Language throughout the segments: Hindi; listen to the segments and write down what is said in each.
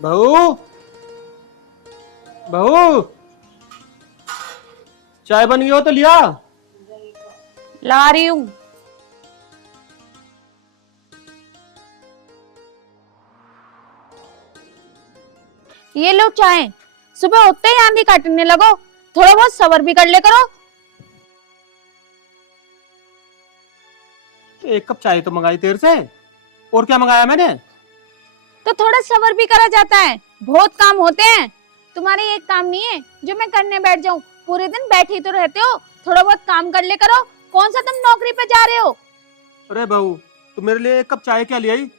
बहू, बहू, चाय बन गई हो तो लिया। ला रही हूँ। ये लो चाय। सुबह उठते ही आंधी काटने लगो, थोड़ा बहुत सब्र भी कर ले करो। एक कप चाय तो मंगाई देर से, और क्या मंगाया मैंने? तो थोड़ा सब्र भी करा जाता है, बहुत काम होते हैं। तुम्हारे एक काम नहीं है जो मैं करने बैठ जाऊं। पूरे दिन बैठे ही तो रहते हो, थोड़ा बहुत काम कर ले करो। कौन सा तुम नौकरी पे जा रहे हो? अरे बहू, तू मेरे लिए एक कप चाय क्या ले आई?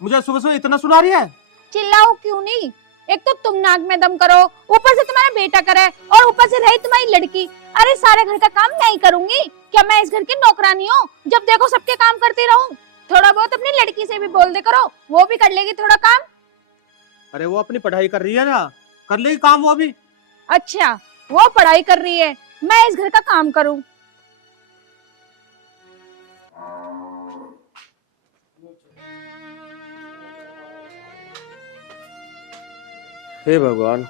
मुझे सुबह सुबह इतना सुना रही है। चिल्लाओ क्यों नहीं? एक तो तुम नाक में दम करो, ऊपर से तुम्हारा बेटा करे, और ऊपर से रही तुम्हारी लड़की। अरे सारे घर का काम मैं ही करूंगी क्या? मैं इस घर की नौकरानी हूँ जब देखो सबके काम करती रहूं? थोड़ा बहुत अपनी लड़की से भी बोल दे करो, वो भी कर लेगी थोड़ा काम। अरे वो अपनी पढ़ाई कर रही है ना, कर लेगी काम वो भी। अच्छा, वो पढ़ाई कर रही है, मैं इस घर का काम करूं? हे भगवान,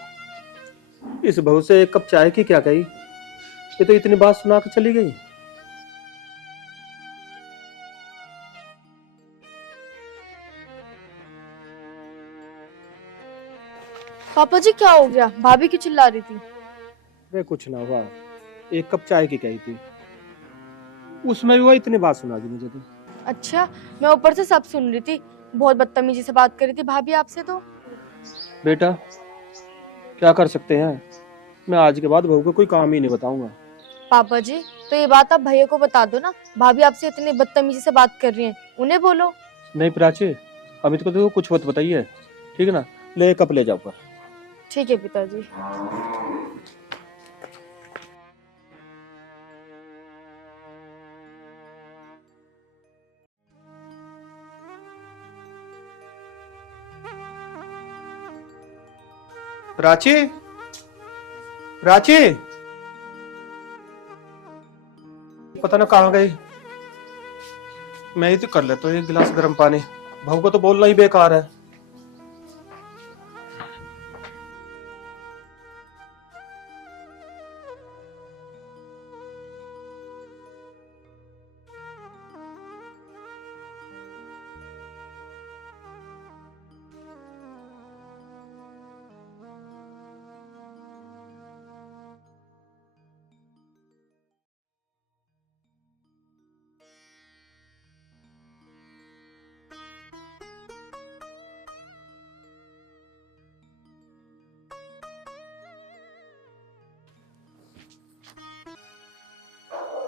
इस बहू से एक कप चाय की क्या कही, ये तो इतनी बात सुना के चली गई। पापा जी क्या हो गया? भाभी क्यों चिल्ला रही थी? अरे कुछ ना हुआ, एक कप चाय की कही थी, उसमें भी वो इतनी बात सुना दी मुझे तो। अच्छा, मैं ऊपर से सब सुन रही थी। बहुत बदतमीजी से बात कर रही थी भाभी आपसे तो। बेटा, क्या कर सकते हैं, मैं आज के बाद बहू को कोई काम ही नहीं बताऊंगा। पापा जी, तो ये बात आप भैया को बता दो ना। भाभी आपसे इतनी बदतमीजी से बात कर रही हैं, उन्हें बोलो। नहीं प्राची, अमित को तो कुछ मत बताइए, ठीक है ना? ले कप ले जाओ पर। ठीक है पिताजी। प्राची, प्राची, पता ना कहाँ गई। मैं ही तो कर लेता हूँ एक गिलास गर्म पानी, बहू को तो बोलना ही बेकार है।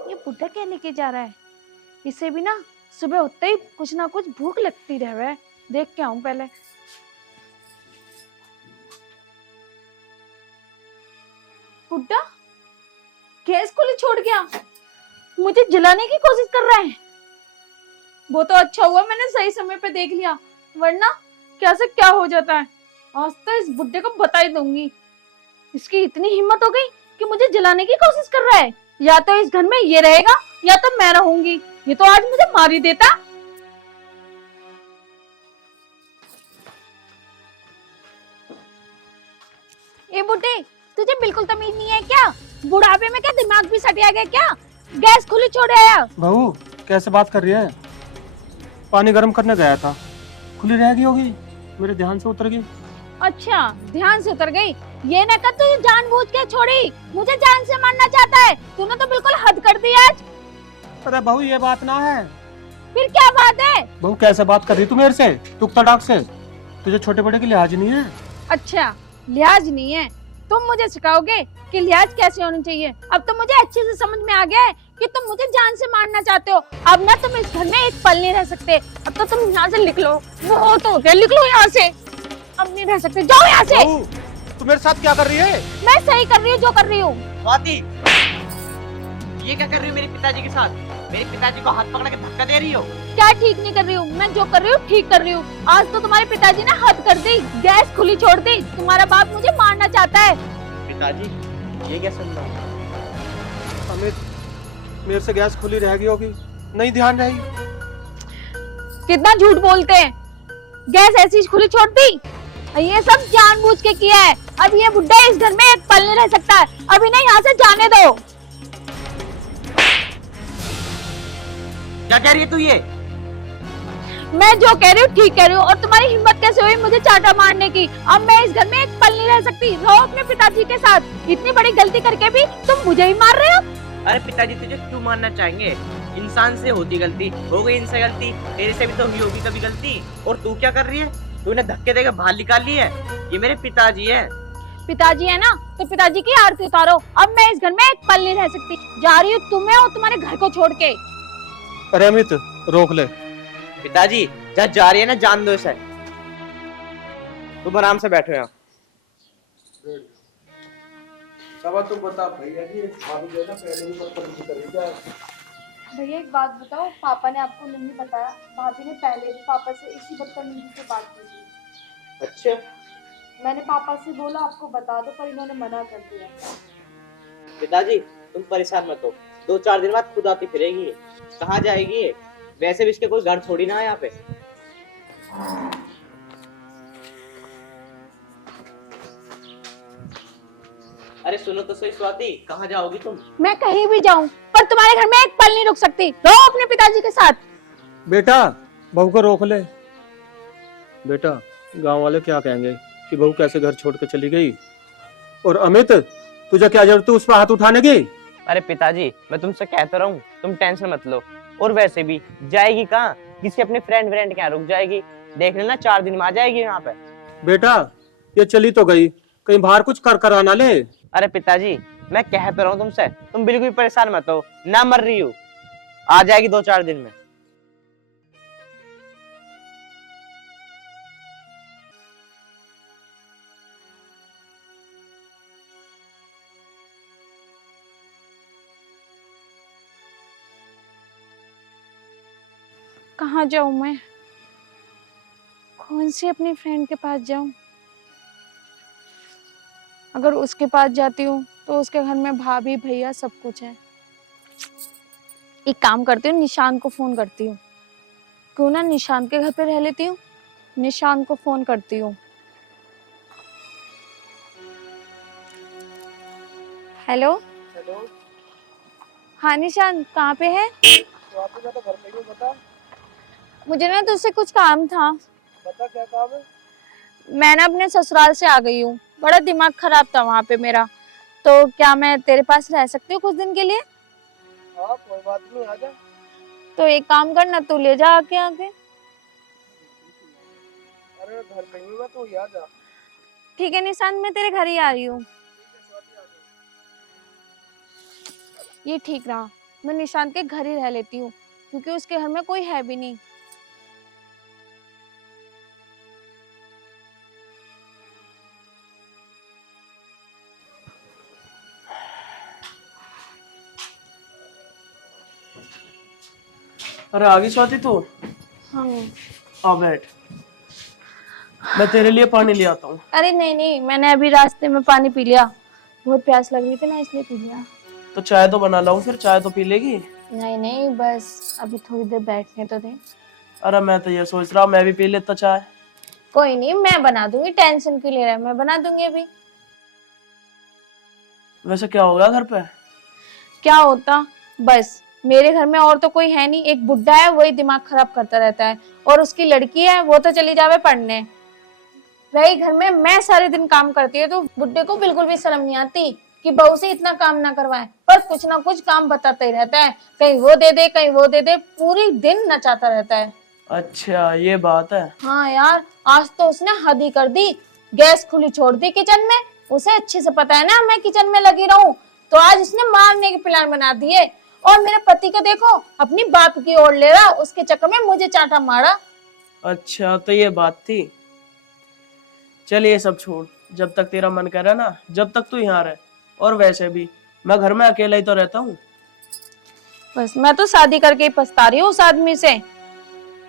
ये बुड्ढा क्या लेके जा रहा है? इसे भी ना सुबह उठते ही कुछ ना कुछ भूख लगती रहे है। देख के आऊं पहले। बुड्ढा गैस खुली छोड़ गया, मुझे जलाने की कोशिश कर रहा है। वो तो अच्छा हुआ मैंने सही समय पे देख लिया, वरना क्या से क्या हो जाता है। आज तो इस बुड्ढे को बता ही दूंगी। इसकी इतनी हिम्मत हो गई कि मुझे जलाने की कोशिश कर रहा है। या तो इस घर में ये रहेगा या तो मैं रहूंगी। ये तो आज मुझे मार ही देता। ए बुड्ढे, तुझे बिल्कुल तमीज नहीं है क्या? बुढ़ापे में क्या दिमाग भी सटिया गया क्या? गैस खुली छोड़ आया। बहू कैसे बात कर रही है? पानी गर्म करने गया था, खुली रह गई होगी, मेरे ध्यान से उतर गई। अच्छा, ध्यान से उतर गई। ये ना कर तुझे जानबूझ के छोड़ी, मुझे जान से मारना चाहता है। तूने तो बिल्कुल हद कर दी आज। अरे बहू ये बात ना है। फिर क्या बात है? बहू कैसे बात कर रही तू मेरे से, टुक तड़ाक से? तुझे छोटे बड़े की लिहाज नहीं है? अच्छा, लिहाज नहीं है? तुम मुझे सिखाओगे कि लिहाज कैसे होनी चाहिए? अब तो मुझे अच्छे से समझ में आ गया है कि तुम मुझे जान से मारना चाहते हो। अब ना तुम इस घर में एक पल नहीं रह सकते। अब तो तुम यहाँ से निकलो। वो तो हो गया, निकलो यहाँ से। अब नहीं रह सकते, जाओ यहाँ से। बहू तू मेरे साथ क्या कर रही है? मैं सही कर रही हूँ जो कर रही हूँ। स्वाति, ये क्या कर रही हो मेरे पिताजी के साथ? मेरे पिताजी को हाथ पकड़ के धक्का दे रही हो? क्या ठीक नहीं कर रही हूँ? मैं जो कर रही हूँ ठीक कर रही हूँ। आज तो तुम्हारे पिताजी ने हद कर दी, गैस खुली छोड़ दी। तुम्हारा बाप मुझे मारना चाहता है। पिताजी, ये क्या सुन रहा हूँ? अमित, मेरे से गैस खुली रह गई होगी, नहीं ध्यान रही। कितना झूठ बोलते हैं। गैस ऐसी खुली छोड़ दी? ये सब जानबूझ के किया है। अब ये बुड्ढा इस घर में एक पल नहीं रह सकता है। अभी नहीं, यहाँ से जाने दो। क्या कह रही है तू ये? मैं जो कह रही हूँ ठीक कह रही हूँ। और तुम्हारी हिम्मत कैसे हुई मुझे चाटा मारने की? अब मैं इस घर में एक पल नहीं रह सकती। रहो अपने पिताजी के साथ। इतनी बड़ी गलती करके भी तुम मुझे ही मार रहे हो। अरे पिताजी तुझे क्यों मारना चाहेंगे? इंसान से होती गलती, हो गई इनसे गलती, तेरे से भी तो हुई होगी कभी गलती। और तू क्या कर रही है? तूने धक्के देकर बाहर निकाल ली है। ये मेरे पिताजी है। पिताजी है ना, तो पिताजी की आरती उतारो। अब मैं इस घर में एक पल नहीं रह सकती। जा रही हूँ तुम्हें और तुम्हारे घर को छोड़ के। अरे अमित रोक ले। पिताजी जहाँ जा रही है ना, जान दो इसे। तुम आराम से बैठो यहाँ। तुम बता भैया जी, भाभी जो है ना पहले ही बदतमीजी कर रही है। भैया एक बात बताओ, पापा ने आपको नहीं बताया? भाभी ने पहले भी पापा से इसी बदतमीजी से बात की थी। अच्छा, मैंने पापा से बोला आपको बता दो, पर इन्होंने मना कर दिया। पिताजी तुम परेशान मत हो। 2-4 दिन बाद खुद आती फिरेगी। कहाँ जाएगी ये? वैसे भी इसके कोई घर थोड़ी ना है यहाँ पे। अरे सुनो तो सही स्वाति, कहाँ जाओगी तुम? मैं कहीं भी जाऊं, पर तुम्हारे घर में एक पल नहीं रुक सकती। रहो अपने पिताजी के साथ। बेटा बहू को रोक ले। बेटा गांव वाले क्या कहेंगे कि बहू कैसे घर छोड़ के चली गई। और अमित तुझे क्या जरूरत है उस पर हाथ उठाने की? अरे पिताजी मैं तुमसे कहता रहूं, तुम टेंशन मत लो। और वैसे भी जाएगी कहाँ? किसी अपने फ्रेंड के यहाँ रुक जाएगी। देख लेना 4 दिन में आ जाएगी यहाँ पे। बेटा ये चली तो गई, कहीं बाहर कुछ कर आना ले। अरे पिताजी मैं कहता रहूं तुमसे, तुम बिल्कुल भी परेशान मत हो। ना मर रही हो, आ जाएगी 2-4 दिन में। कहाँ जाऊं मैं? कौन सी अपनी फ्रेंड के पास जाऊं? अगर उसके पास जाती हूँ तो उसके घर में भाभी भैया सब कुछ है। एक काम करती हूँ, निशान को फोन करती हूँ। क्यों ना निशान के घर पे रह लेती हूँ। निशान को फोन करती हूँ। हेलो। हेलो। हाँ निशान, कहाँ पे है? तो आप तो घर पे ही हो, बता। मुझे ना तुझसे कुछ काम था। बता क्या काम है? मैं ना अपने ससुराल से आ गई हूँ। बड़ा दिमाग खराब था वहाँ पे मेरा। तो क्या मैं तेरे पास रह सकती हूँ कुछ दिन के लिए? हाँ कोई बात नहीं, आ जा। तो एक काम करना, तू ले जा आके आके। अरे घर पे ही मैं, तू आ जा। ठीक है निशान, मैं तेरे घर ही आ रही हूँ। ये ठीक रहा, मैं निशान के घर ही रह लेती हूँ, क्योंकि उसके घर में कोई है भी नहीं। अरे आगे स्वाति तू। हाँ। आ बैठ, मैं तेरे लिए पानी ले आता हूँ। अरे नहीं नहीं, मैंने अभी रास्ते में पानी पी लिया। बहुत प्यास लग रही थी ना, इसलिए पी लिया। तो चाय तो बना लाऊं, फिर चाय तो पी लेगी। नहीं नहीं, बस अभी थोड़ी देर बैठने तो दे। अरे मैं तो ये सोच रहा हूँ मैं भी पी लेता चाय। कोई नहीं, मैं बना दूंगी। टेंशन क्यों ले रहा है? मैं बना दूंगी अभी। वैसे क्या होगा घर पे? क्या होता, बस मेरे घर में और तो कोई है नहीं। एक बुड्ढा है, वही दिमाग खराब करता रहता है। और उसकी लड़की है, वो तो चली जावे पढ़ने। वही घर में मैं सारे दिन काम करती है, तो बुड्ढे को बिल्कुल भी शर्म नहीं आती कि बहू से इतना काम ना करवाए। पर कुछ ना कुछ काम बताता ही रहता है। कहीं वो दे दे, कहीं वो दे दे, पूरी दिन नचाता रहता है। अच्छा ये बात है। हाँ यार, आज तो उसने हद ही कर दी। गैस खुली छोड़ दी किचन में। उसे अच्छे से पता है ना मैं किचन में लगी रहूं, तो आज उसने मारने के प्लान बना दिए। और मेरे पति को देखो, अपनी बाप की ओर ले रहा, उसके चक्कर में मुझे चाटा मारा। अच्छा तो ये बात थी। चल ये सब छोड़, जब तक तेरा मन करे ना, जब तक तू यहाँ रहे। और वैसे भी मैं घर में अकेला ही तो रहता हूँ। बस मैं तो शादी करके ही पछता रही हूँ उस आदमी से।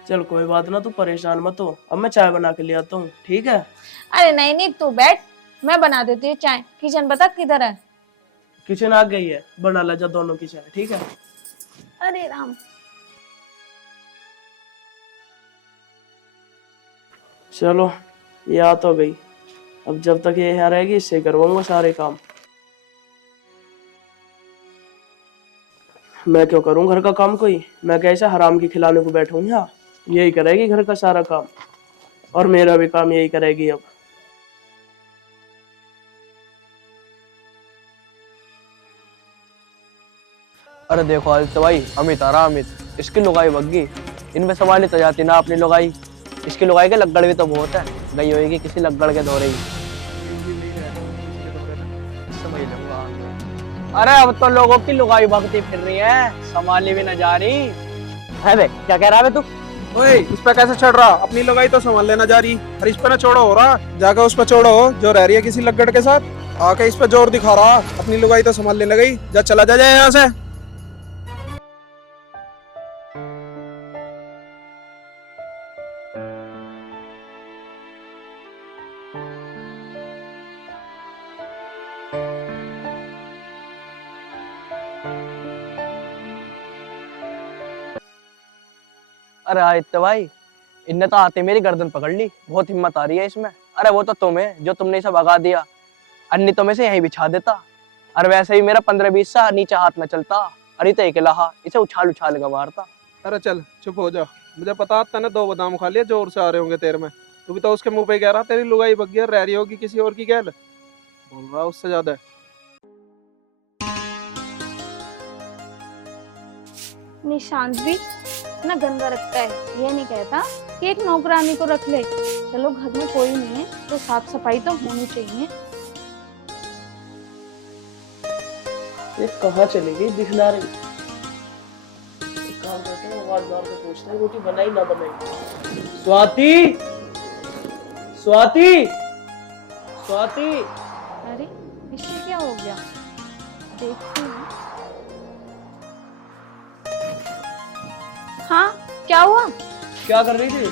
चल कोई बात ना, तू परेशान मत हो। अब मैं चाय बना के ले आता हूँ, ठीक है? अरे नहीं नहीं, तू बैठ, मैं बना देती हूँ चाय। किचन बता किधर है? किचन आ गई है, बना ला जा दोनों की चाय, ठीक है? अरे राम। चलो ये आ तो गई। अब जब तक ये यहाँ रहेगी इससे करवाऊंगा सारे काम। मैं क्यों करूं घर का काम कोई? मैं कैसे हराम की खिलाने को बैठूं यहाँ? यही करेगी घर का सारा काम और मेरा भी काम यही करेगी अब। अरे देखो आदित्य भाई, अमित आ रहा। अमित, इसकी लुगाई बग्गी, इनमें संभाली तो जाती ना अपनी लुगाई। इसकी लुगाई के लग्गड़ भी तो बहुत है, गई होगी किसी लग्गड़ के दौरे ही। समझ लूंगा। अरे अब तो लोगों की लुगाई भगती फिर रही है, संभाली भी न जा रही है। बे क्या कह रहा है तू? ओए, इस पे कैसे चढ़ रहा? अपनी लगाई तो संभाल लेना जा रही, और इस पे ना चौड़ा हो रहा। जाकर उस पे चौड़ा हो जो रह रही है किसी लग्गड़ के साथ। आके इस पे जोर दिखा रहा, अपनी लगाई तो संभाल लेने गई। जा चला जा जाए यहाँ से। अरे आदित्य भाई, इनने तो आते मेरी गर्दन पकड़ ली। बहुत हिम्मत आ रही है इसमें। अरे वो तो तुम है जो तुमने इसे भगा दिया। अन्नी तो मैं से यहीं बिछा देता। और वैसे ही मेरा 15-20 सा नीचे हाथ न चलता। अरे तो अकेला इसे उछाल उछाल के मारता। अरे चल चुप हो जा, मुझे पता था ना 2 बादाम खा लिए जोर से आ रहे होंगे तेरे में। तू भी तो उसके मुंह पे कह रहा तेरी लुगाई बग्गी रह रही होगी किसी और की गैल। बोल रहा उससे ज्यादा। निशांत भी ना गंदा रखता है, ये नहीं कहता कि एक नौकरानी को रख ले। चलो घर में कोई नहीं है तो साफ सफाई तो होनी चाहिए। ये कहाँ चली गई, दिख ना रही। एक काम करते हैं, आवाज मार के पूछते हैं रोटी बनाई ना बनाई। स्वाति, स्वाति, स्वाति। अरे इससे क्या हो गया, देखती हूँ। हाँ क्या हुआ? क्या कर रही थी?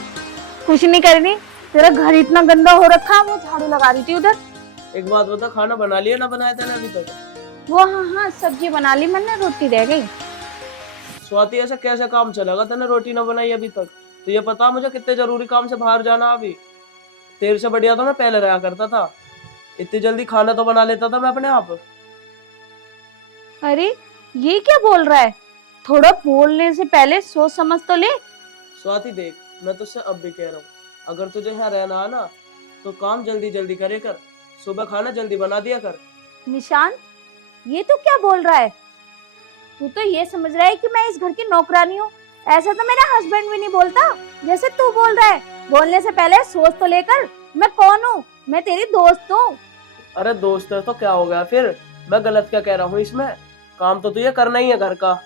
कुछ नहीं कर रही, तेरा घर इतना गंदा हो रखा, वो झाड़ू लगा रही थी उधर। एक बात बता, खाना बना लिया ना बनाया था ना अभी तक? वो हाँ सब्जी बना ली मैंने, रोटी रह गई। स्वाति ऐसा कैसे काम चलेगा, तूने रोटी ना बनाई अभी तक? तो ये पता मुझे कितने जरूरी काम से बाहर जाना अभी। तेरे से बढ़िया तो मैं पहले रहा करता था, इतनी जल्दी खाना तो बना लेता था मैं अपने आप। अरे ये क्या बोल रहा है, थोड़ा बोलने से पहले सोच समझ तो ले। स्वाति देख, मैं तुझसे अब भी कह रहा हूँ, अगर तुझे यहाँ रहना है ना तो काम जल्दी जल्दी करे कर, सुबह खाना जल्दी बना दिया कर। निशांत ये तो क्या बोल रहा है, तू तो ये समझ रहा है कि मैं इस घर की नौकरानी हूँ। ऐसा तो मेरा हस्बैंड भी नहीं बोलता जैसे तू बोल रहा है। बोलने से पहले सोच तो लेकर, मैं कौन हूँ, मैं तेरी दोस्त हूँ। अरे दोस्त है तो क्या हो गया फिर, मैं गलत क्या कह रहा हूँ इसमें? काम तो तुझे करना ही है घर का।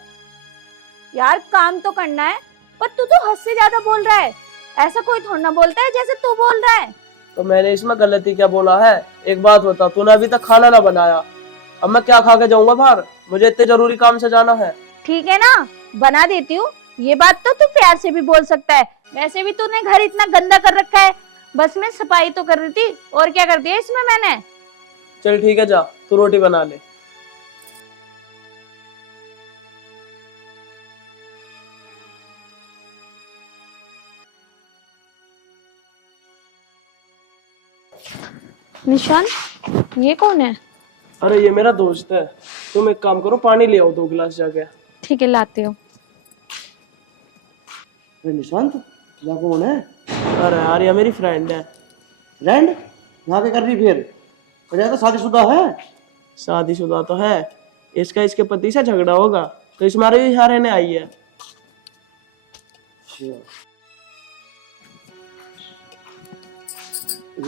यार काम तो करना है, पर तू तो हद से ज्यादा बोल रहा है। ऐसा कोई थोड़ा ना बोलता है जैसे तू बोल रहा है। तो मैंने इसमें गलती क्या बोला है? एक बात बता, तूने अभी तक खाना ना बनाया, अब मैं क्या खा के जाऊंगा बाहर? मुझे इतने जरूरी काम से जाना है। ठीक है ना, बना देती हूँ। ये बात तो तू प्यार से भी बोल सकता है। वैसे भी तूने घर इतना गंदा कर रखा है, बस मैं सफाई तो कर रही थी, और क्या कर दिया इसमें मैंने। चल ठीक है, जा तू रोटी बना ले। निशान ये कौन है? अरे ये मेरा दोस्त है। तुम एक काम करो, पानी ले आओ 2 गिलास जाके। ठीक है लाते हो। निशांत, यहाँ कौन है? अरे यार ये मेरी फ्रेंड है। फ्रेंड? यहाँ पे कर रही फिर? वजह तो शादीशुदा है। शादीशुदा तो है, इसका इसके पति से झगड़ा होगा तो इस मारे यहाँ रहने आई है।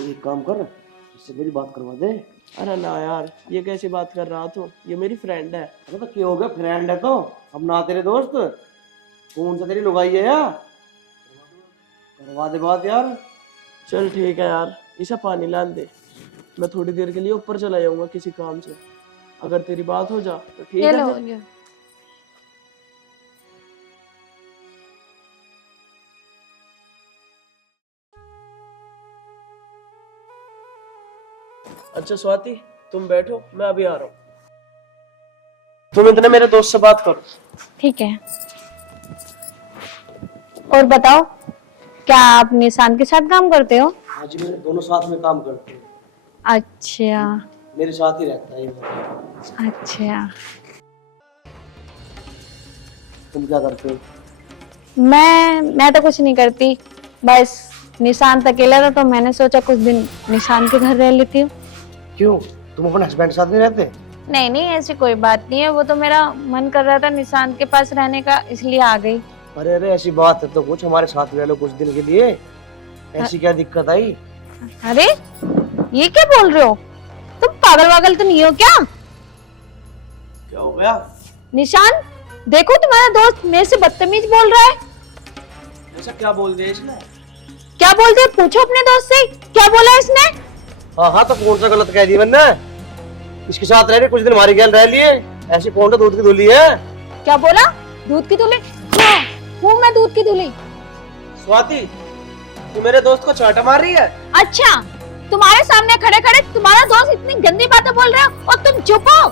एक काम कर, इससे मेरी बात करवा दे। अरे ना यार, ये कैसी बात कर रहा तू? ये मेरी फ्रेंड है। अरे तो क्या हो गया, फ्रेंड है तो अब ना तेरे दोस्त। कौन सा तेरी लुगाई है यार? करवा दे बात यार। चल ठीक है यार, इसे पानी लान दे, मैं थोड़ी देर के लिए ऊपर चला जाऊंगा किसी काम से। अगर तेरी बात हो जा तो ठीक है। फिर। अच्छा स्वाति, तुम बैठो, मैं अभी आ रहा हूँ। तुम इतने मेरे दोस्त से बात करो। ठीक है। और बताओ, क्या आप निशान के साथ काम करते हो? हाँ जी, मेरे दोनों साथ में काम करते हैं, अच्छा मेरे साथ ही रहता है ये बंदा। अच्छा। तुम क्या करते हो? मैं तो कुछ नहीं करती, बस निशांत अकेला था तो मैंने सोचा कुछ दिन निशांत के घर रह लेती हूँ। क्यों, तुम अपने हस्बैंड के साथ नहीं रहते? नहीं नहीं, ऐसी कोई बात नहीं है, वो तो मेरा मन कर रहा था निशांत के पास रहने का, इसलिए आ गई। अरे अरे, ऐसी बात है तो कुछ हमारे साथ रह लो कुछ दिन के लिए, ऐसी क्या दिक्कत आई? अरे ये क्या बोल रहे हो, तुम पागल वागल तो नहीं हो क्या? क्या हो गया? निशांत देखो, तुम्हारा दोस्त मेरे से बदतमीज बोल रहा है। ऐसा क्या बोल दिया इसने? क्या बोल दिया, पूछो अपने दोस्त से, क्या बोला इसने? हाँ हाँ, तो कौन सा गलत कह दी मैंने? इसके साथ रह रही, कुछ दिन हमारी गैल रह लिए, ऐसी कौन सा दूध की धुली है? क्या बोला, दूध की धुली? हाँ, हूँ मैं दूध की धुली। स्वाति, तू मेरे दोस्त को चाटा मार रही है? अच्छा, तुम्हारे सामने खड़े खड़े तुम्हारा दोस्त इतनी गंदी बातें बोल रहा है और तुम चुप हो?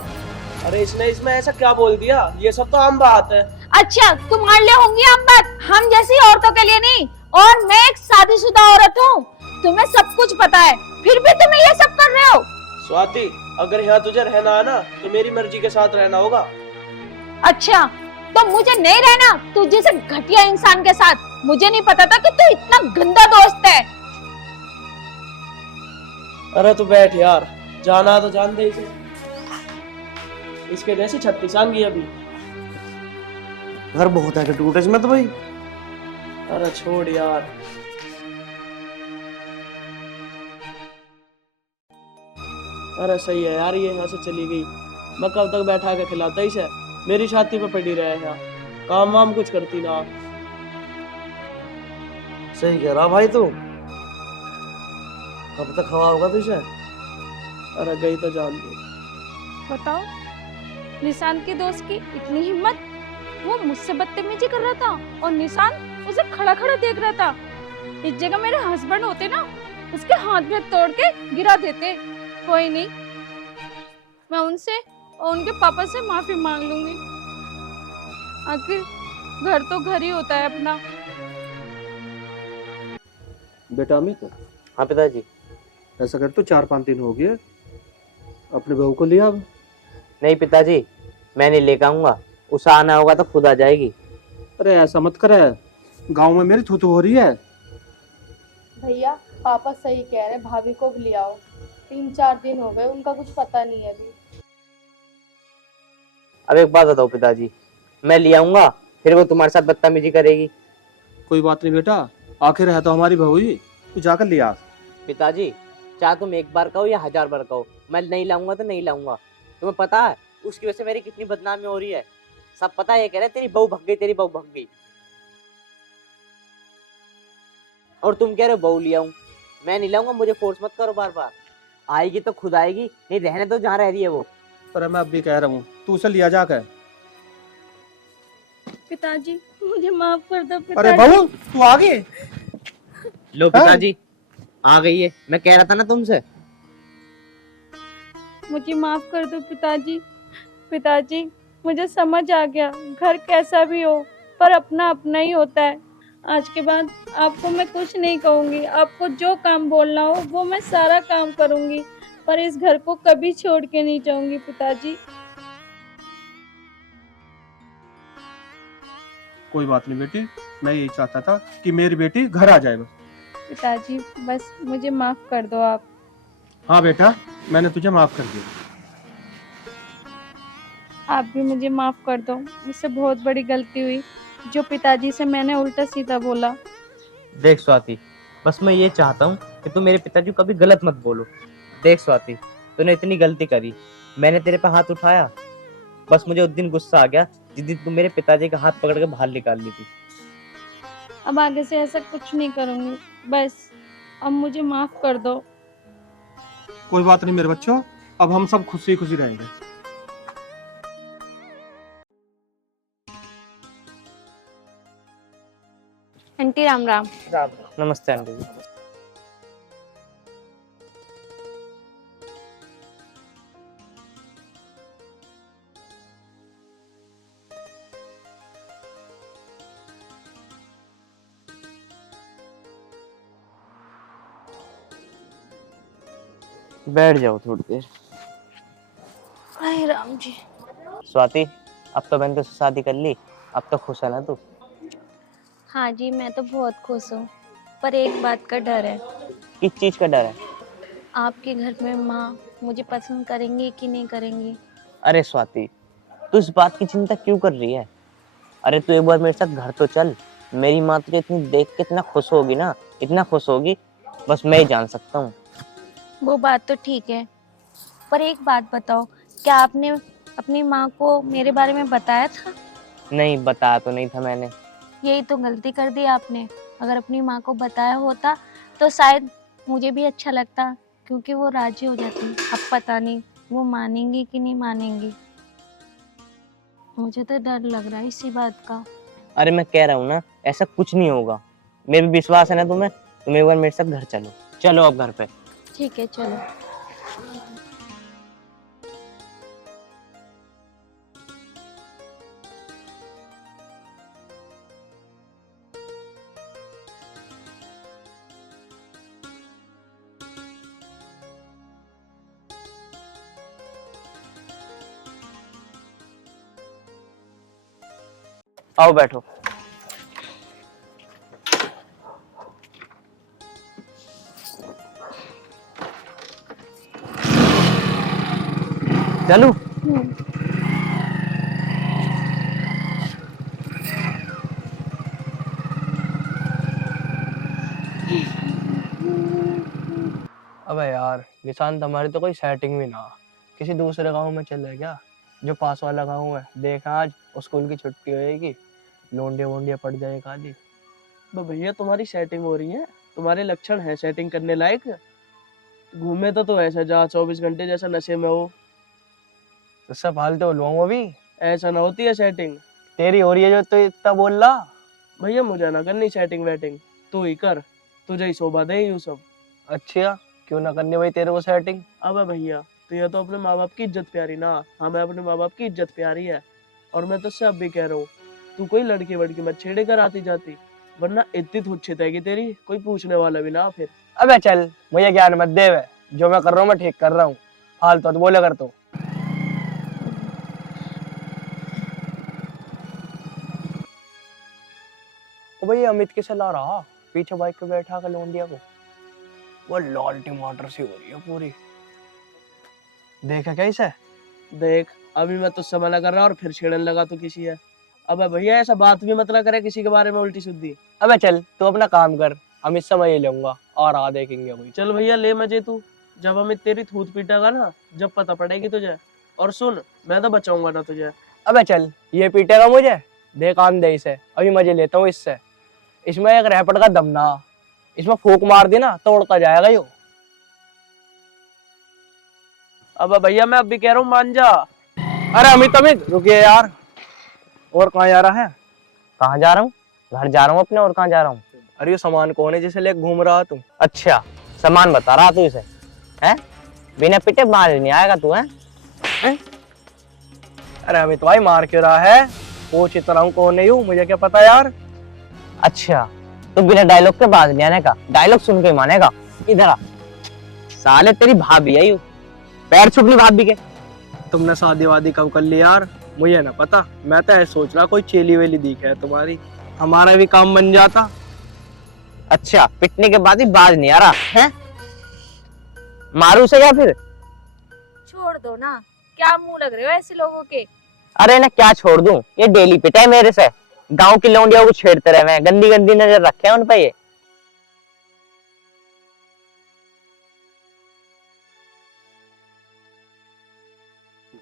अरे इसने इसमें ऐसा क्या बोल दिया? ये सब तो आम बात है। अच्छा, तुम्हारे लिए होंगी हम बात, हम जैसी औरतों के लिए नहीं। और मैं एक शादीशुदा औरत हूँ, तुम्हें सब कुछ पता है, फिर भी तुम ये सब कर रहे हो। स्वाति, अगर यहाँ तुझे रहना है ना तो मेरी मर्जी के साथ रहना होगा। अच्छा, तो मुझे नहीं रहना तू जैसे घटिया इंसान के साथ। मुझे नहीं पता था कि तू इतना गंदा दोस्त है। अरे तू बैठ यार, जाना तो जान दे इसे, इसके जैसी 36 आएंगी अभी। घर बहुत है कि टूटे इसमें तो भाई। अरे छोड़ यार। अरे सही है यार, ये यहाँ से चली गई, मैं कब तक बैठा के खिलाता इसे, मेरी छाती पे पड़ी रहे यहाँ, काम वाम कुछ करती ना। सही कह रहा भाई तू, कब तक हवा होगा तुझे? अरे गई तो जान दे। बताओ, निशांत के दोस्त की इतनी हिम्मत, वो मुझसे बदतमीजी कर रहा था और निशांत उसे खड़ा खड़ा देख रहा था। इस जगह मेरे हस्बैंड होते ना, उसके हाथ में तोड़ के गिरा देते। कोई नहीं, मैं उनसे और उनके पापा से माफी मांग लूंगी, आखिर घर तो घर ही होता है अपना। बेटा अमित, हाँ पिताजी। ऐसा कर, तो 4-5 दिन हो गए, अपने बहू को लिया अब। नहीं पिताजी, मैं नहीं लेकर आऊंगा, उसे आना होगा तो खुद आ जाएगी। अरे ऐसा मत करे, गांव में मेरी थू हो रही है। भैया पापा सही कह रहे, भाभी को भी ले आओ, 3-4 दिन हो गए, उनका कुछ पता नहीं है अभी। अब एक बात बताओ पिताजी, मैं ले आऊंगा फिर वो तुम्हारे साथ बदतमीजी करेगी? कोई बात नहीं बेटा, आखिर है तो हमारी बहू ही, तू जाकर लिया। पिताजी, चाहे तुम एक बार कहो या 1000 बार कहो, मैं नहीं लाऊंगा तो नहीं लाऊंगा। तुम्हें पता है उसकी वजह से मेरी कितनी बदनामी हो रही है, सब पता है, ये कह रहे तेरी बहू भग गई, तेरी बहू भग गई, और तुम कह रहे हो बहू ले आऊं। मैं नहीं लाऊंगा, मुझे फोर्स मत करो बार बार, आएगी तो खुद आएगी, नहीं रहने तो जहाँ रह रही है वो। पर मैं अब भी कह रहा हूँ, तू उसे लिया जाकर। पिताजी मुझे माफ कर दो अरे पिताजी। बहू, तू आ गई? लो पिताजी, आ गई है, मैं कह रहा था ना तुमसे। मुझे माफ कर दो पिताजी। पिताजी मुझे समझ आ गया, घर कैसा भी हो पर अपना अपना ही होता है। आज के बाद आपको मैं कुछ नहीं कहूंगी, आपको जो काम बोलना हो वो मैं सारा काम करूंगी, पर इस घर को कभी छोड़ के नहीं जाऊंगी पिताजी। कोई बात नहीं बेटी, मैं यही चाहता था कि मेरी बेटी घर आ जाए बस। पिताजी बस मुझे माफ कर दो आप। हाँ बेटा, मैंने तुझे माफ कर दिया। आप भी मुझे माफ कर दो, मुझसे बहुत बड़ी गलती हुई, जो पिताजी से मैंने उल्टा सीधा बोला। देख स्वाति, बस मैं ये चाहता हूँ कि तू मेरे पिताजी को कभी गलत मत बोलो। देख स्वाति, तूने इतनी गलती करी, मैंने तेरे पे हाथ उठाया, बस मुझे उस दिन गुस्सा आ गया जिस दिन तू मेरे पिताजी का हाथ पकड़ के बाहर निकाल ली थी। अब आगे से ऐसा कुछ नहीं करूंगी, बस अब मुझे माफ कर दो। कोई बात नहीं मेरे बच्चों, अब हम सब खुशी खुशी रहेंगे। आंटी राम राम। नमस्ते आंटी जी। बैठ जाओ थोड़ी देर। अरे राम जी। स्वाति, अब तो मैंने तुझसे शादी कर ली, अब तो खुश है ना तू? हाँ जी, मैं तो बहुत खुश हूँ, पर एक बात का डर है। किस चीज का डर है? आपके घर में माँ मुझे पसंद करेंगी कि नहीं करेंगी? अरे स्वाति, तू इस बात की चिंता क्यों कर रही है? अरे तू एक बार मेरे साथ घर तो चल, मेरी माँ तुझे इतनी देख के इतना खुश होगी ना, इतना खुश होगी, बस मैं ही जान सकता हूँ। वो बात तो ठीक है, पर एक बात बताओ, क्या आपने अपनी माँ को मेरे बारे में बताया था? नहीं, बताया तो नहीं था मैंने। यही तो गलती कर दी आपने। अगर अपनी माँ को बताया होता तो शायद मुझे भी अच्छा लगता, क्योंकि वो राजी हो जाती। अब पता नहीं वो मानेंगी कि नहीं मानेंगी। मुझे तो डर लग रहा है इसी बात का। अरे मैं कह रहा हूँ ना, ऐसा कुछ नहीं होगा। मेरे भी विश्वास है ना तुम्हें, तुम एक बार मेरे साथ घर चलो। चलो अब घर पे। ठीक है, चलो। आओ बैठो। चलो। अबे यार निशांत, हमारी तो कोई सेटिंग भी ना, किसी दूसरे गांव में चले गया, जो पास वाला गांव है। देख आज स्कूल की छुट्टी होएगी, लोंडिया वोंडिया पड़ जाए खाली। भैया तुम्हारी सेटिंग हो रही है, तुम्हारे लक्षण है सेटिंग करने लायक। घूमे तो ऐसा जहाँ 24 घंटे जैसा नशे में हो। तो सब फालतू बोलवाऊं अभी? ऐसा ना होती है सेटिंग। तेरी हो रही है जो तू इतना बोल रहा। भैया मुझे ना करनी सेटिंग वेटिंग, तू ही कर, तुझे ही शोभा दे यू सब। अच्छा, क्यों ना करनी भाई तेरे को सेटिंग? अबे भैया, तो ये तो अपने माँ बाप की इज्जत प्यारी ना, हमें अपने माँ बाप की इज्जत प्यारी है। और मैं तुझसे अब भी कह रहा हूँ, तू कोई लड़की वड़की मत छेड़े कर आती जाती, वरना इतनी तुच्छित है तेरी, कोई पूछने वाला भी ना फिर। अबे चल, मुझे ज्ञान मत दे वे। जो मैं कर रहा हूँ मैं ठीक कर रहा हूँ, फालतू तो बोले कर तू। ओ भाई अमित किसे ला रहा पीछे बाइक पे बैठा कर लोंडिया को? वो लाल टमाटर सी हो रही है पूरी। देखा कैसे? देख, अभी मैं तुझसे मना कर रहा और फिर छेड़ने लगा तो किसी है। अबे भैया ऐसा बात भी मत ना करे किसी के बारे में उल्टी सीधी। अबे चल तू अपना काम कर, अमित से मैं ये लूंगा और आ देखेंगे भाई। चल भैया ले मजे तू, जब हमें तेरी थूत पीटेगा ना, जब पता पड़ेगी तुझे। और सुन, मैं तो बचाऊंगा ना तुझे। अबे चल, ये पीटेगा मुझे, देख आन दे इसे, अभी मजे लेता हूँ इससे। इसमें एक रैपट का दम ना, इसमें फूक मार दी ना तो उड़ता जाएगा यो। अब भैया मैं अब भी कह रहा हूँ मान जा। अरे अमित अमित रुकिए यार। और कहाँ जा रहा है? कहाँ जा रहा हूँ? घर जा रहा हूँ अपने, और कहाँ जा रहा हूँ? अरे ये सामान कौन है जिसे लेके घूम रहा तू? अच्छा, सामान बता रहा तू इसे? हैं? बिना पिटे मार नहीं आएगा तू? हैं? अरे अमित भाई मार क्यों रहा है? पूछ इतना हूँ कौन है यू, मुझे क्या पता यार। अच्छा, तो बिना डायलॉग के बाज नहीं आने का, डायलॉग सुन के ही मानेगा। इधर आ। साले तेरी भाभी है यू, पैर छुप ली भाभी के। तुमने शादी वादी कब कर ली यार? मुझे ना पता, मैं तो ऐसे सोच रहा कोई चेली वेली दिख है तुम्हारी, हमारा भी काम बन जाता। अच्छा, पिटने के बाद ही बाज नहीं आ रहा है? मारू से या फिर? छोड़ दो ना, क्या मुंह लग रहे हो ऐसे लोगों के। अरे ना क्या छोड़ दूं, ये डेली पिटा है मेरे से। गांव की लौंडियों को छेड़ते रहे, मैं गंदी गंदी नजर रखे हैं उन पे ये।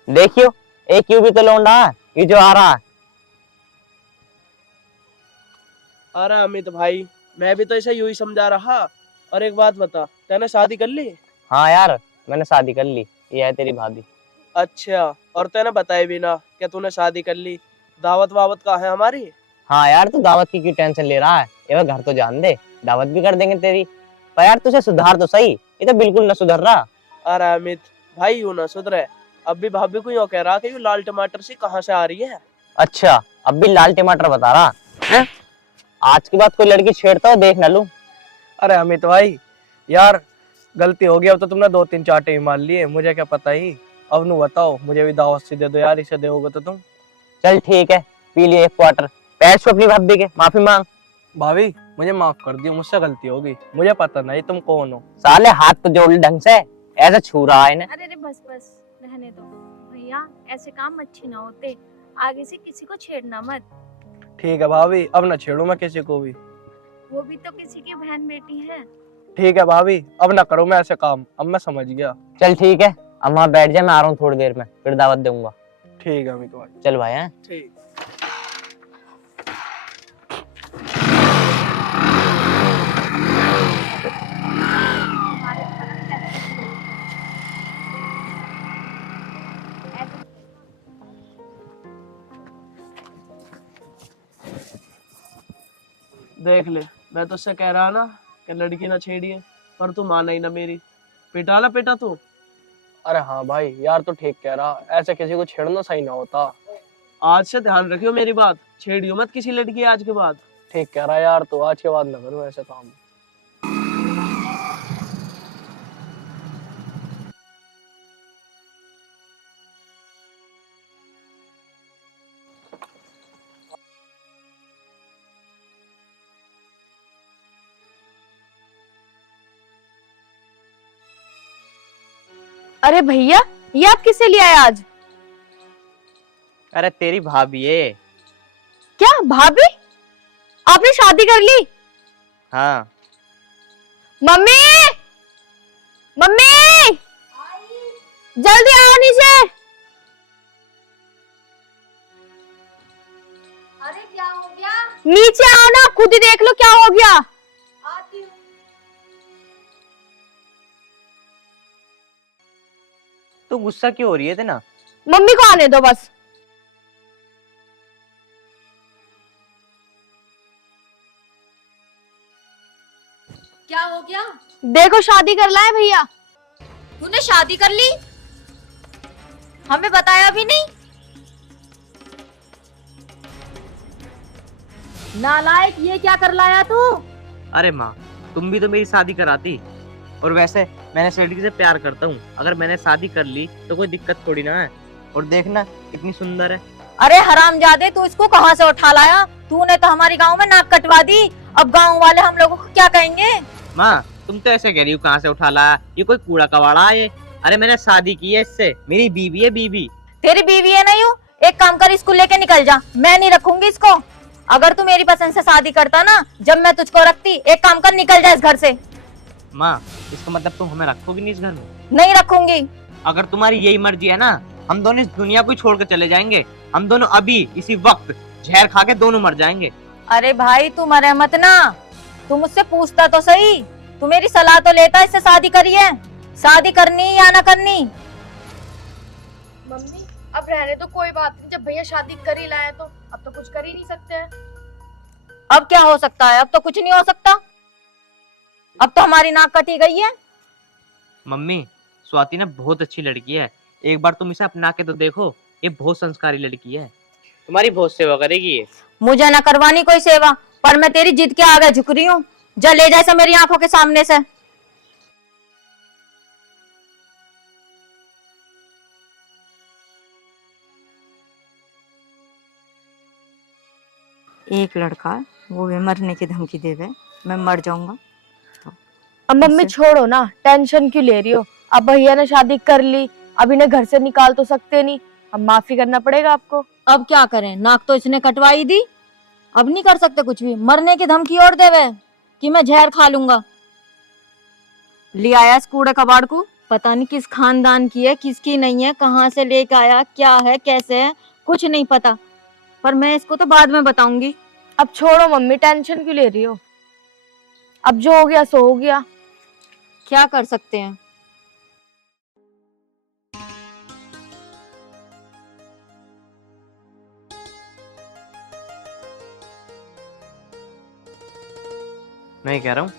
देखियो, एक यू भी तो लौंडा है, ये जो आ रहा है। अरे अमित भाई, मैं भी तो इसे यूं ही समझा रहा। और एक बात बता, तैने शादी कर ली? हाँ यार, मैंने शादी कर ली, ये है तेरी भाभी। अच्छा, और तैने बताया भी ना कि तूने शादी कर ली। दावत वावत कहाँ है हमारी? हाँ यार, तू दावत की क्यों टेंशन ले रहा है? ये वो घर तो जान दे, दावत भी कर देंगे तेरी। पर यार तुझे सुधार तो सही, ये तो बिल्कुल न सुधर रहा। अरे अमित भाई, यूं ना सुधरे। अब भी भाभी को यूं कह रहा कि यूं लाल टमाटर सी कहाँ से आ रही है। अच्छा, अब भी लाल टमाटर बता रहा है? आज के बाद कोई लड़की छेड़ता हो देख न लूं। अरे अमित भाई यार, गलती हो गई, अब तो तुमने 2-3 चाटे ही मार लिए, मुझे क्या पता ही। अब नु बताओ, मुझे भी दावत सी दे दो यार, इसे दोगे तो तुम। चल ठीक है, पी लिए 1 क्वार्टर। पैर छू अपनी भाभी के, माफी मांग। भाभी मुझे माफ कर दियो, मुझसे गलती हो गई, मुझे पता नहीं तुम कौन हो। साले हाथ तो जोड़ ले ढंग से, ऐसे छू रहा है इन्हें। अरे रे बस बस रहने दो भैया, ऐसे काम अच्छे ना होते, आगे से किसी को छेड़ना मत। ठीक है भाभी, अब ना छेड़ू मैं किसी को भी। वो भी तो किसी की बहन बेटी है। ठीक है भाभी, अब ना करो मैं ऐसे काम, अब मैं समझ गया। चल ठीक है, अब वहाँ बैठ जा, मैं आ रहा हूँ थोड़ी देर में, फिर दावत दूंगा। ठीक है अमित भाई। चल भाई। हैं ठीक। देख ले, मैं तो उससे कह रहा ना कि लड़की ना छेड़िए, पर तू माना ही ना मेरी। पिटा ला पिटा तू। अरे हाँ भाई यार, तो ठीक कह रहा, ऐसे किसी को छेड़ना सही ना होता। आज से ध्यान रखियो मेरी बात, छेड़ियो मत किसी लड़की आज के बाद। ठीक कह रहा यार, तो आज के बाद ना करूँ ऐसे काम। अरे भैया, ये आप किसे ले आए आज? अरे तेरी भाभी है। क्या भाभी? आपने शादी कर ली? हाँ। मम्मी, मम्मी, जल्दी आओ नीचे। अरे क्या हो गया? नीचे आओ ना, खुद ही देख लो क्या हो गया। आती हूँ। तू गुस्सा क्यों हो रही है इतना? मम्मी को आने दो बस। क्या हो गया? देखो शादी कर लाए भैया। तूने शादी कर ली? हमें बताया भी नहीं। नालायक, ये क्या कर लाया तू? अरे माँ, तुम भी तो मेरी शादी कराती। और वैसे मैंने इस लड़की से प्यार करता हूँ, अगर मैंने शादी कर ली तो कोई दिक्कत थोड़ी ना है। और देखना कितनी सुंदर है। अरे हरामजादे, तू इसको कहाँ से उठा लाया? तूने तो हमारी गांव में नाक कटवा दी, अब गांव वाले हम लोगों को क्या कहेंगे? माँ तुम तो ऐसे कह रही हो कहाँ से उठा लाया, ये कोई कूड़ा कबाड़ा है ये। अरे मैंने शादी की है इससे, मेरी बीवी है बीवी। तेरी बीवी है नहीं हूँ, एक काम कर, इसको लेके निकल जा, मैं नहीं रखूंगी इसको। अगर तू मेरी पसंद से शादी करता ना, जब मैं तुझको रखती, एक काम कर, निकल जा इस घर से। माँ इसका मतलब तुम हमें रखोगी नहीं इस घर में? नहीं रखूंगी। अगर तुम्हारी यही मर्जी है ना, हम दोनों इस दुनिया को ही छोड़ कर चले जाएंगे। हम दोनों अभी इसी वक्त जहर खा के दोनों मर जाएंगे। अरे भाई तू मरे मत ना, तू मुझसे पूछता तो सही, तू मेरी सलाह तो लेता, इससे शादी करी है, शादी करनी या ना करनी। मम्मी अब रहने दो, कोई बात नहीं, जब भैया शादी कर ही लाए तो अब तो कुछ कर ही नहीं सकते हैं। अब क्या हो सकता है? अब तो कुछ नहीं हो सकता, अब तो हमारी नाक कटी गई है। मम्मी स्वाति ना बहुत अच्छी लड़की है, एक बार तुम इसे अपना के तो देखो, ये बहुत संस्कारी लड़की है, तुम्हारी बहुत सेवा करेगी ये। मुझे ना करवानी कोई सेवा, पर मैं तेरी जिद के आगे झुक रही हूँ। जा ले जा इसे मेरी आंखों के सामने से। एक लड़का, वो भी मरने की धमकी देवे, मैं मर जाऊंगा। अब मम्मी छोड़ो ना, टेंशन क्यों ले रही हो? अब भैया ने शादी कर ली, अब इन्हें घर से निकाल तो सकते नहीं, अब माफी करना पड़ेगा आपको। अब क्या करें, नाक तो इसने कटवाई दी, अब नहीं कर सकते कुछ भी। मरने की धमकी और देवे कि मैं जहर खा लूंगा। ले आया इस कूड़े कबाड़ को, पता नहीं किस खानदान की है, किसकी नहीं है, कहाँ से लेके आया, क्या है, कैसे है, कुछ नहीं पता, पर मैं इसको तो बाद में बताऊंगी। अब छोड़ो मम्मी, टेंशन क्यों ले रही हो? अब जो हो गया सो हो गया, क्या कर सकते हैं। मैं ये कह रहा हूँ,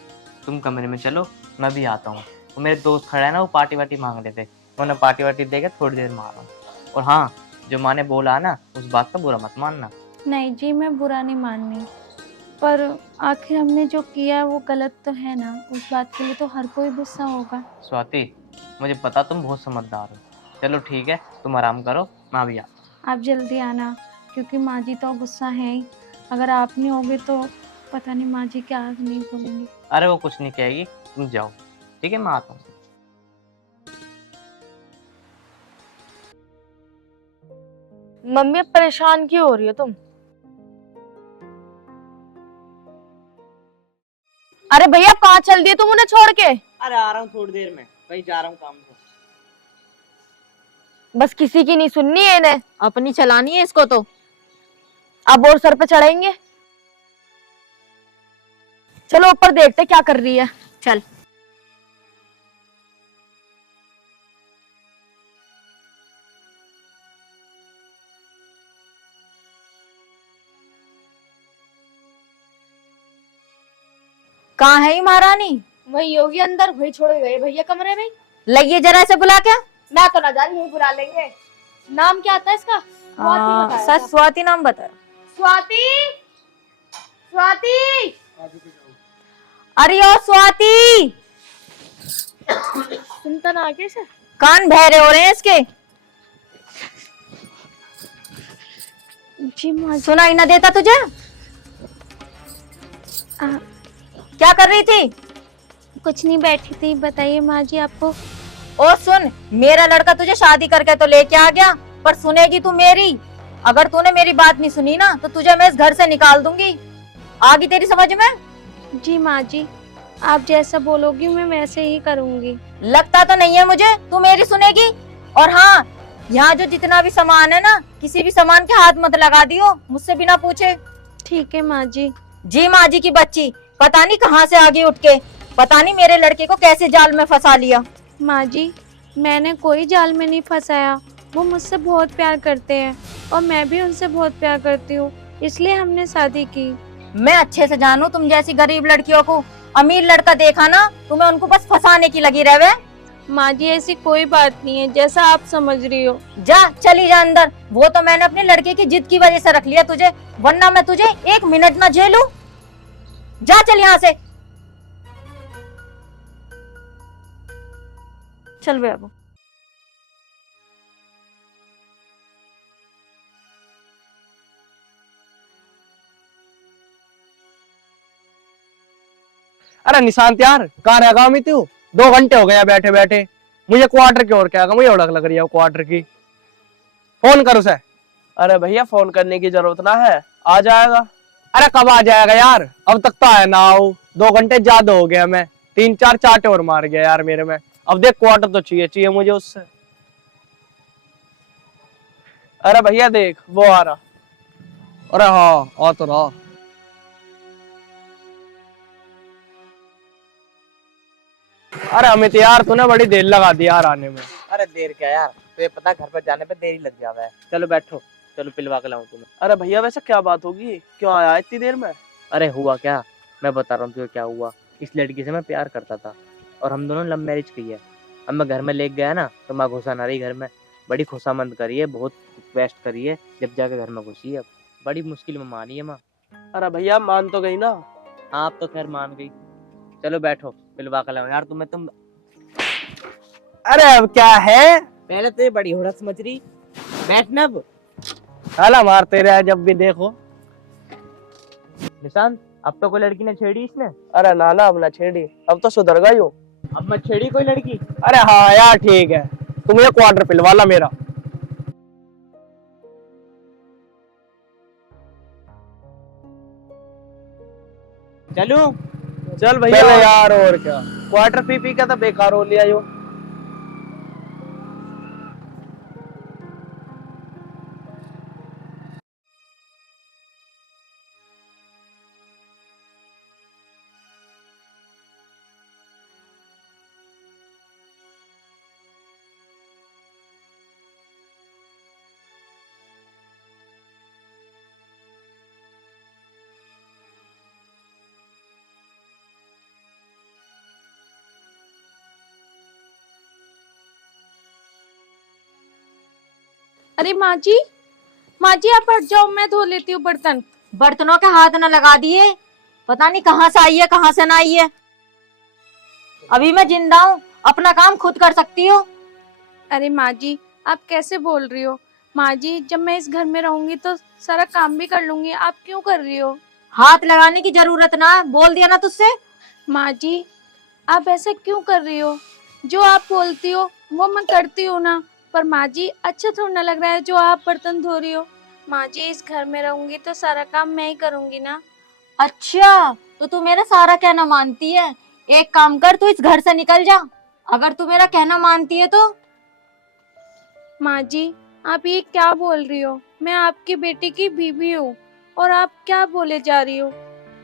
तुम कमरे में चलो, मैं भी आता हूँ। वो मेरे दोस्त खड़े हैं ना, वो पार्टी वार्टी मांग रहे थे, उन्होंने पार्टी वार्टी देकर थोड़ी देर में आ रहा हूँ। और हाँ, जो माँ ने बोला ना, उस बात का बुरा मत मानना। नहीं जी, मैं बुरा नहीं माननी। पर आखिर हमने जो किया है वो गलत तो है ना, उस बात के लिए तो हर कोई गुस्सा होगा। स्वाति, मुझे पता तुम बहुत समझदार हो। चलो ठीक है, तुम आराम करो, मैं भी आता। आप जल्दी आना, क्योंकि माँ जी तो गुस्सा है ही। अगर आप नहीं होगे तो पता नहीं माँ जी क्या नहीं बोलेंगी। अरे वो कुछ नहीं कहेगी, तुम जाओ। ठीक है, मैं आता हूँ। मम्मी अब परेशान क्यों हो रही हो तुम? अरे भैया कहाँ चल दिए तुम उन्हें छोड़ के? अरे आ रहा हूँ थोड़ी देर में, कहीं जा रहा हूँ काम से। बस किसी की नहीं सुननी है इन्हें, अपनी चलानी है इसको तो। अब और सर पे चढ़ाएंगे। चलो ऊपर देखते क्या कर रही है। चल। कहाँ है ये महारानी? वही होगी अंदर, वही छोड़े गए भैया कमरे में। लाइए जरा से बुला के। मैं तो ना जान, यही बुला लेंगे। नाम क्या आता है इसका? स्वाति बताया सच था। स्वाति नाम बता। स्वाति, स्वाति। अरे ओ स्वाति, सुनता ना आगे से। कान बहरे हो रहे हैं इसके। जी माँ जी। सुनाई ना देता तुझे? क्या कर रही थी? कुछ नहीं, बैठी थी। बताइए माँ जी आपको। ओ सुन, मेरा लड़का तुझे शादी करके तो लेके आ गया, पर सुनेगी तू मेरी? अगर तूने मेरी बात नहीं सुनी ना तो तुझे मैं इस घर से निकाल दूंगी। आ गई तेरी समझ में? जी माँ जी, आप जैसा बोलोगी मैं वैसे ही करूँगी। लगता तो नहीं है मुझे तू मेरी सुनेगी। और हाँ, यहाँ जो जितना भी सामान है ना, किसी भी सामान के हाथ मत लगा दियो मुझसे बिना पूछे। ठीक है माँ जी। जी माँ जी की बच्ची, पता नहीं कहाँ से आगे उठ के, पता नहीं मेरे लड़के को कैसे जाल में फंसा लिया। माँ जी, मैंने कोई जाल में नहीं फंसाया। वो मुझसे बहुत प्यार करते हैं और मैं भी उनसे बहुत प्यार करती हूँ, इसलिए हमने शादी की। मैं अच्छे से जानू तुम जैसी गरीब लड़कियों को। अमीर लड़का देखा ना, तुम्हें उनको बस फंसाने की लगी रहे। माँ जी ऐसी कोई बात नहीं है, जैसा आप समझ रही हो। जा चली जा अंदर। वो तो मैंने अपने लड़के की जिद की वजह से रख लिया तुझे, वरना मैं तुझे एक मिनट ना झेलूं। जा चल यहाँ से। चल बे अब। अरे निशांत यार, कहाँ रह गया अमित? 2 घंटे हो गया बैठे बैठे। मुझे क्वार्टर की ओर क्या, मुझे उड़क लग रही है क्वार्टर की। फोन कर उसे। अरे भैया फोन करने की जरूरत ना है, आ जाएगा। अरे कब आ जाएगा यार? अब तक तो आया ना आओ। 2 घंटे ज्यादा हो गया, मैं 3-4 चाटे और मार गया यार मेरे में। अब देख क्वार्टर तो चाहिए मुझे उससे। अरे भैया देख, वो आ रहा। अरे हाँ, आ तो रहा। अरे अमित यार, तूने बड़ी देर लगा दी यार आने में। अरे देर क्या यार, तो ये पता घर पर जाने पे देरी लग जावा है। चलो बैठो, चलो पिलवा के लाऊं तुम्हें। अरे भैया वैसे क्या बात होगी, क्यों आया इतनी देर में? अरे हुआ क्या, मैं बता रहा हूँ तुझे क्या हुआ। इस लड़की से मैं प्यार करता था और हम दोनों लव मैरिज की है। अब मैं घर में लेके गया ना तो माँ घुसा ना रही घर में। बड़ी खुशामंद करी है, बहुत रिक्वेस्ट करी है, जब जाके घर में घुसी है। अब बड़ी मुश्किल में मानी है माँ। अरे भैया मान तो गई ना? आप तो खैर मान गई। चलो बैठो, पिलवा के लाऊं यार तुम्हें। तुम अरे अब क्या है? पहले तो ये बड़ी होड़ा समझ रही, बैठना। अब साला मारते रहे जब भी देखो। निशांत, अब तो कोई लड़की ने छेड़ी इसने? अरे नाना, अब ना छेड़ी, अब तो सुधर गई हूँ। अब मत छेड़ी कोई लड़की। अरे हाँ यार ठीक है, तुम ये क्वार्टर पिलवा ला मेरा। चलूं? चल भैया चलो यार, और क्या। क्वार्टर पी पी के तो बेकार हो लिया यो। अरे माँ जी, आप हट जाओ, मैं धो लेती हूँ बर्तन। बर्तनों के हाथ न लगा दिए, पता नहीं कहाँ से आई है कहाँ से ना आई है। अभी मैं जिंदा हूँ, अपना काम खुद कर सकती हूँ। अरे माँ जी, आप कैसे बोल रही हो? माँ जी, जब मैं इस घर में रहूंगी तो सारा काम भी कर लूंगी, आप क्यों कर रही हो? हाथ लगाने की जरूरत ना है, बोल दिया ना तुझसे। माँ जी, आप ऐसा क्यों कर रही हो? जो आप बोलती हो वो मैं करती हूँ ना। पर माँ जी, अच्छा थोड़ा ना लग रहा है जो आप बर्तन धो रही हो। माँ जी, इस घर में रहूंगी तो सारा काम मैं ही करूंगी ना। अच्छा, तो तू मेरा सारा कहना मानती है। एक काम कर, तू इस घर से निकल जा, अगर तू मेरा कहना मानती है तो। माँ जी, आप ये क्या बोल रही हो? मैं आपकी बेटी की बीवी हूँ और आप क्या बोले जा रही हो?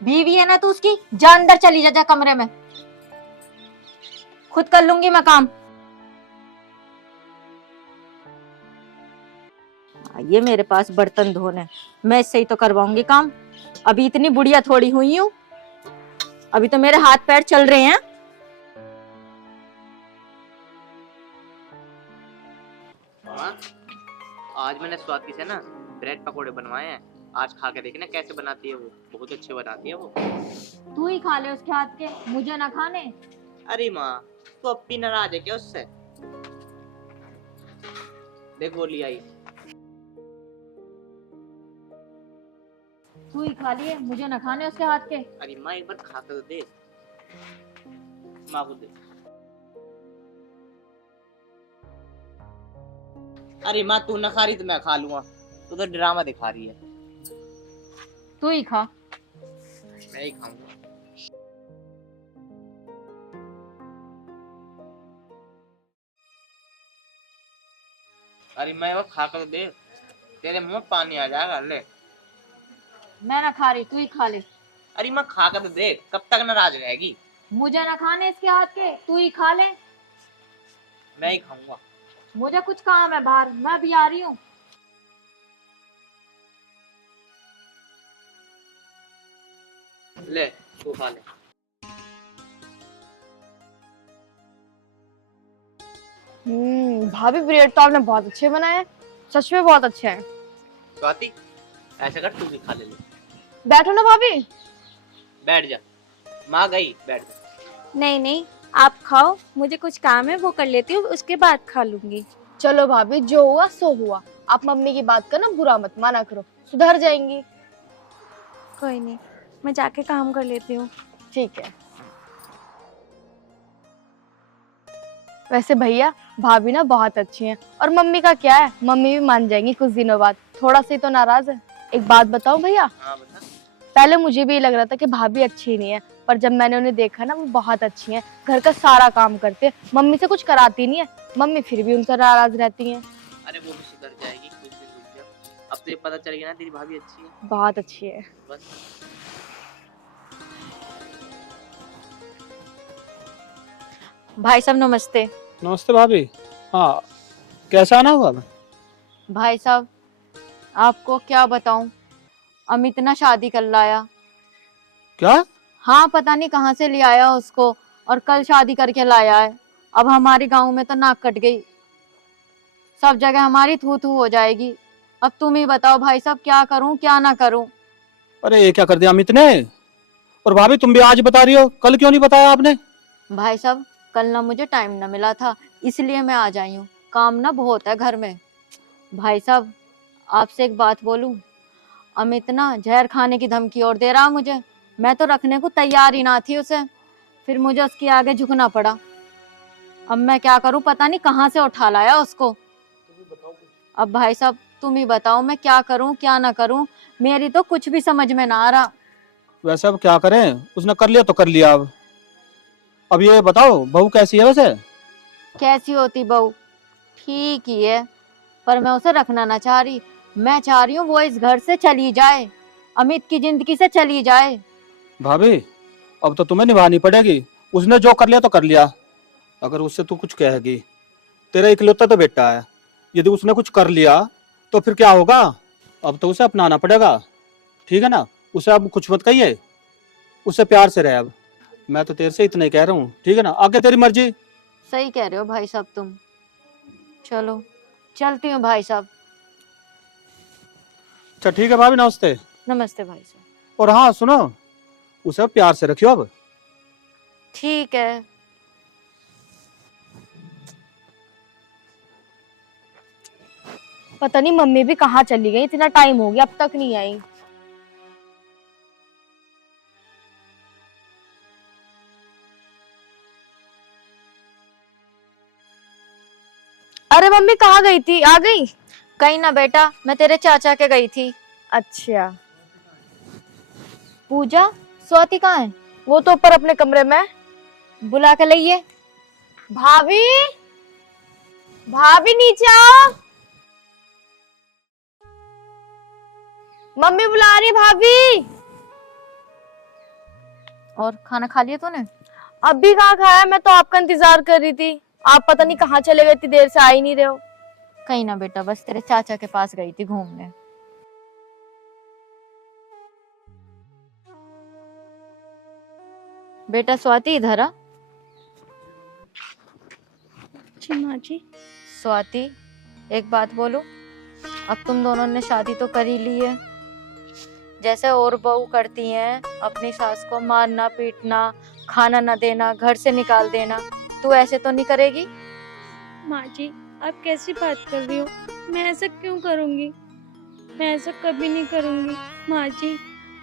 बीवी है ना तू उसकी, जा अंदर चली जा, जा कमरे में, खुद कर लूंगी मैं काम। ये मेरे पास बर्तन धोने, मैं इससे ही तो करवाऊंगी काम। अभी इतनी बुढ़िया थोड़ी हुई हूँ, अभी तो मेरे हाथ पैर चल रहे हैं। माँ, आज मैंने स्वाति से ना ब्रेड पकोड़े बनवाए हैं, आज खा के देखना कैसे बनाती है वो, बहुत अच्छे बनाती है वो। तू ही खा ले उसके हाथ के, मुझे ना खाने। अरे माँ, तू अब भी नाराज है क्या उससे? देख वो ले आई। तू ही खा लिए, मुझे ना खाने उसके हाथ के। अरे माँ, एक बार खा कर दे, माँ को दे। अरे माँ, तू ना खा रही तो मैं खा लूंगा, तू तो ड्रामा दिखा रही है। तू ही खा। मैं ही खाऊंगा। अरे मैं वो खा कर दे, तेरे मुंह में पानी आ जाएगा। ले। मैं ना खा रही, तू ही खा ले। अरे मैं खा कर दे, कब तक नाराज रहेगी? मुझे ना खाने इसके हाथ के, तू ही खा ले। मैं ही खाऊंगा। मुझे कुछ काम है बाहर, मैं भी आ रही हूँ। ले, तू खा ले। भाभी ब्रेड तो आपने बहुत अच्छे बनाए हैं, सच में बहुत अच्छे हैं। स्वाति, ऐसा कर, तू भी खा ले। बैठो ना भाभी। बैठ जा, माँ गई, बैठ जा। नहीं नहीं, आप खाओ, मुझे कुछ काम है वो कर लेती हूँ, उसके बाद खा लूंगी। चलो भाभी, जो हुआ सो हुआ। आप मम्मी की बात का ना बुरा मत माना करो, सुधर जाएंगी। कोई नहीं, मैं जाके काम कर लेती हूँ। ठीक है। वैसे भैया, भाभी ना बहुत अच्छी हैं, और मम्मी का क्या है, मम्मी भी मान जाएंगी कुछ दिनों बाद। थोड़ा सा ही तो नाराज है। एक बात बताऊं भैया, हाँ बता। पहले मुझे भी लग रहा था कि भाभी अच्छी नहीं है, पर जब मैंने उन्हें देखा ना, वो बहुत अच्छी हैं। घर का सारा काम करते हैं, मम्मी से कुछ कराती नहीं है, मम्मी फिर भी उनसे नाराज रहती हैं। अरे वो भी सुधर जाएगी, कुछ दिन रुक जा। अब तो ये पता चल गया ना तेरी भाभी अच्छी है। बहुत अच्छी है। बस। भाई साहब नमस्ते। नमस्ते भाभी। हाँ, कैसा आना हुआ? भाई साहब, आपको क्या बताऊं, अमित ना शादी कर लाया। क्या? हाँ, पता नहीं कहाँ से ले आया उसको, और कल शादी करके लाया है। अब हमारे गांव में तो नाक कट गई, सब जगह हमारी थू थू हो जाएगी। अब तुम ही बताओ भाई साहब, क्या करूं क्या ना करूं। अरे ये क्या कर दिया अमित ने? और भाभी तुम भी आज बता रही हो, कल क्यों नहीं बताया आपने? भाई साहब, कल ना मुझे टाइम ना मिला था, इसलिए मैं आ जाई हूँ, काम ना बहुत है घर में। भाई साहब, आपसे एक बात बोलूं, अमित ना जहर खाने की धमकी और दे रहा मुझे। मैं तो रखने को तैयार ही ना थी उसे, फिर मुझे उसके आगे झुकना पड़ा। अब मैं क्या करूं, पता नहीं कहाँ से उठा लाया उसको। अब भाई साहब तुम ही बताओ, मैं क्या करूं क्या ना करूं, मेरी तो कुछ भी समझ में ना आ रहा। वैसे अब क्या करें, उसने कर लिया तो कर लिया। अब ये बताओ, बहू कैसी है वैसे? कैसी होती बहू, ठीक ही है, पर मैं उसे रखना ना चाह रही। मैं चाह रही हूँ वो इस घर से चली जाए, अमित की जिंदगी से चली जाए। भाभी, अब तो तुम्हें निभानी पड़ेगी। उसने जो कर लिया तो कर लिया। अगर उससे तू कुछ कहेगी, तेरा इकलौता तो बेटा है, यदि उसने कुछ कर लिया तो फिर क्या होगा? अब तो उसे अपनाना पड़ेगा, ठीक है ना? उसे अब कुछ मत कहिए, उससे प्यार से रहे। अब मैं तो तेरे से इतना ही कह रहा हूँ, ठीक है ना? आगे तेरी मर्जी। सही कह रहे हो भाई साहब तुम। चलो चलती हूँ भाई साहब। अच्छा ठीक है भाभी, नमस्ते। नमस्ते भाई साहब। और हाँ सुनो, उसे प्यार से रखियो अब। ठीक है। पता नहीं मम्मी भी कहाँ चली गई, इतना टाइम हो गया अब तक नहीं आई। अरे मम्मी कहाँ गई थी, आ गई? कहीं ना बेटा, मैं तेरे चाचा के गई थी। अच्छा। पूजा, स्वाति कहाँ है? वो तो ऊपर अपने कमरे में। बुला के लाइए। भाभी, भाभी नीचे आओ। मम्मी बुला रही भाभी। और खाना खा लिया तूने? अभी कहाँ खाया, मैं तो आपका इंतजार कर रही थी। आप पता नहीं कहाँ चले गए, इतनी देर से आ ही नहीं रहे हो। कहीं ना बेटा, बस तेरे चाचा के पास गई थी घूमने। बेटा स्वाति इधर आ। जी माँ जी। स्वाति, एक बात बोलूं, अब तुम दोनों ने शादी तो कर ही ली है। जैसे और बहू करती हैं, अपनी सास को मारना पीटना, खाना ना देना, घर से निकाल देना, तू ऐसे तो नहीं करेगी? माँ जी, आप कैसी बात कर रही हो? मैं ऐसा क्यों करूँगी? मैं ऐसा कभी नहीं करूँगी। माँ जी,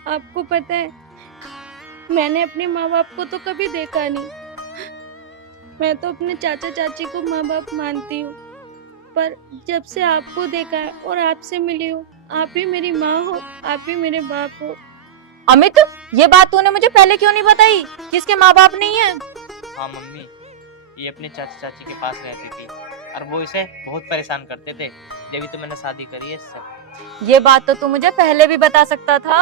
आपको पता है, मैंने अपने माँ बाप को तो कभी देखा नहीं। मैं तो अपने चाचा चाची को माँ बाप मानती हूँ, पर जब से आपको देखा है और आपसे मिली हूँ, आप ही मेरी माँ हो, आप ही मेरे बाप हो। अमित, ये बात तूने मुझे पहले क्यों नहीं बताई कि इसके माँ बाप नहीं है? हाँ मम्मी, ये अपने चाचा चाची के पास रहती थी और वो इसे बहुत परेशान करते थे, जब तो मैंने शादी करी है इससे। ये बात तो तू मुझे पहले भी बता सकता था।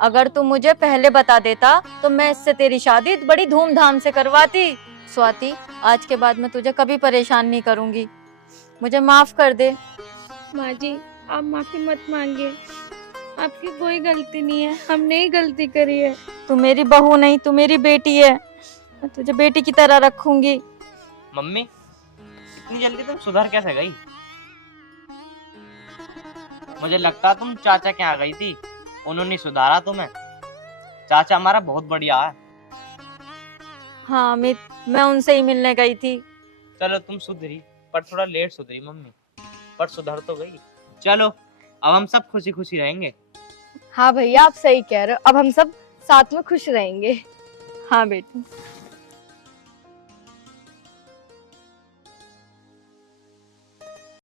अगर तू मुझे पहले बता देता तो मैं इससे तेरी शादी बड़ी धूमधाम से करवाती। स्वाति, आज के बाद मैं तुझे कभी परेशान नहीं करूंगी, मुझे माफ कर दे। माँ जी, आप माफी मत मांगिए, आपकी कोई गलती नहीं है, हमने ही गलती करी है। तू मेरी बहू नहीं, तू मेरी बेटी है, मैं तुझे बेटी की तरह रखूंगी। मम्मी, इतनी जल्दी तुम सुधर कैसे गई? मुझे लगता तुम चाचा के यहाँ गई थी, उन्होंने सुधारा तुम्हें। चाचा हमारा बहुत बढ़िया है। हाँ अमित, मैं उनसे ही मिलने गई थी। चलो तुम सुधरी, पर थोड़ा लेट सुधरी मम्मी, पर सुधर तो गई। चलो अब हम सब खुशी खुशी रहेंगे। हाँ भैया, आप सही कह रहे हो, अब हम सब साथ में खुश रहेंगे। हाँ बेटी।